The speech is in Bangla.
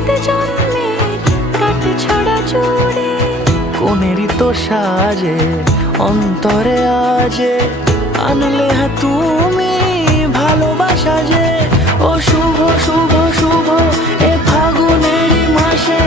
সাত জন্মের কাট ছড়া জুড়ে। কোনেরই তো সাজে অন্তরে আজে আনলে তুমি ভালোবাসা যে। ও শুভ শুভ শুভ এ ফাগুনেরই মাসে